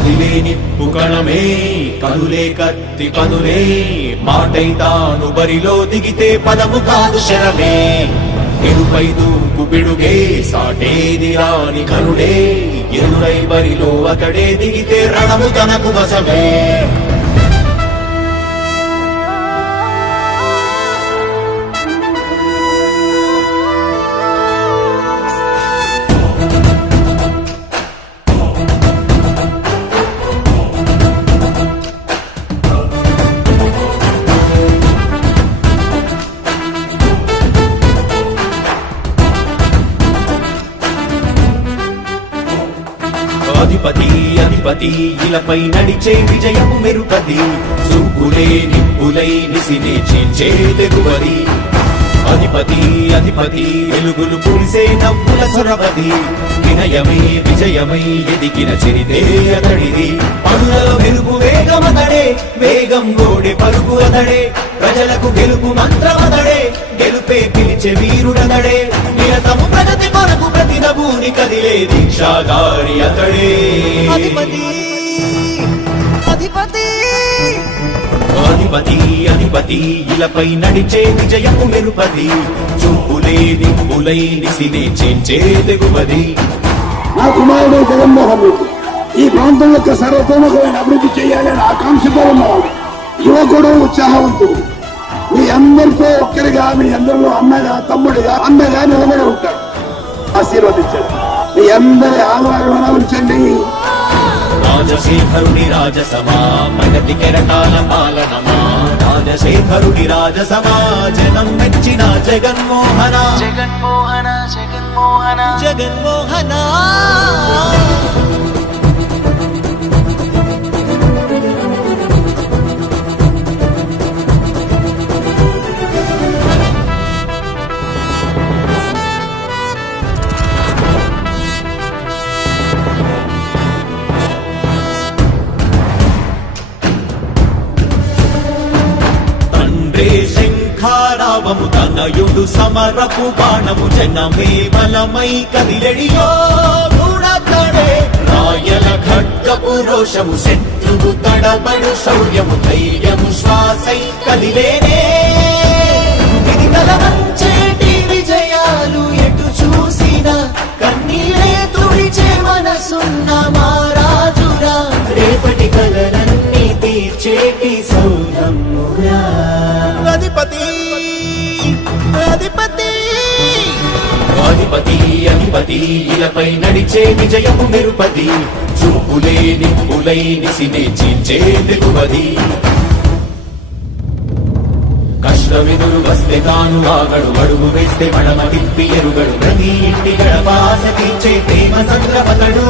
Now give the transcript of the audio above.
కదిలే నిప్పు కణమే కదులే కత్తి పదులే మాటై తాను బరిలో దిగితే పదము కాదు శరమే ఎరుపై దూకు పిడుగే సాటేది రాని కరుడే ఎరురై బరిలో అతడే దిగితే రణము తనకు వశమే అధిపతి అధిపతి ఇలపై నడిచే విజయము మెరుపది చూపులే నిప్పులై నిసినే చీల్చే తెగువది అధిపతి అధిపతి వెలుగులు పూసే నవ్వుల చొరవది వినయమై విజయమై ఎదిగిన చరితే అతడిది పనులలో మెరుపు వేగమతడే వేగం గోడే పరుగు అతడే ప్రజలకు గెలుపు మంత్రమతడే గెలుపే పిలిచే వీరుడతడే నిరతము ప్రగతి కొరకు ప్రతి నభూని కదిలే దీక్షాగారి అతడే అధిపతి అధిపతి అధిపతి అధిపతి ఇలపై నడిచే విజయము మెరుపది చూపులే నిప్పులై నిసినే చేంచే తెగువది నా కుమారుడు జగన్మోహన్ రెడ్డి ఈ ప్రాంతం యొక్క సర్వతోముఖమైన అభివృద్ధి చేయాలని ఆకాంక్షతో ఉన్నవాడు యువకుడు ఉత్సాహవంతుడు మీ అందరితో ఒక్కరిగా మీ అందరిలో అన్నగా తమ్ముడిగా అన్నగా నిలబడి ఉంటాడు ఆశీర్వదించండి మీ అందరి ఆదరణ ఉంచండి రాజశేఖరుడి రాజసమా ప్రగతి కెరటాల పాలనమా రాజశేఖరుడి రాజసమా జనం మెచ్చిన జగన్మోహన జగన్మోహన జగన్మోహన జగన్మోహన శంఖారావము తనయుడు సమరపు బాణము జనమే బలమై కదిలెడియో గూడతడే రాయల ఖడ్గపు రోషము శత్రువు తడబడు శౌర్యము ధైర్యము శ్వాసై కదిలేనే ఇది కలవంచేటి విజయాలు ఎటు చూసినా కన్నీరే తుడిచే మనసున్న మారాజురా రేపటి కలలన్నీ తీర్చేటి సౌరమ్మురా అధిపతి అధిపతి అధిపతి అధిపతి ఇలపై నడిచే విజయము మెరుపది చూపులే నిప్పులై నిసినే చీల్చే తెగువది కష్టమెదురు వస్తే తాను ఆగడు అడుగు వేస్తే మడమ తిప్పి ఎరుగడు ప్రతి ఇంటి గడపాస తీర్చే ప్రేమ సంద్రపతడు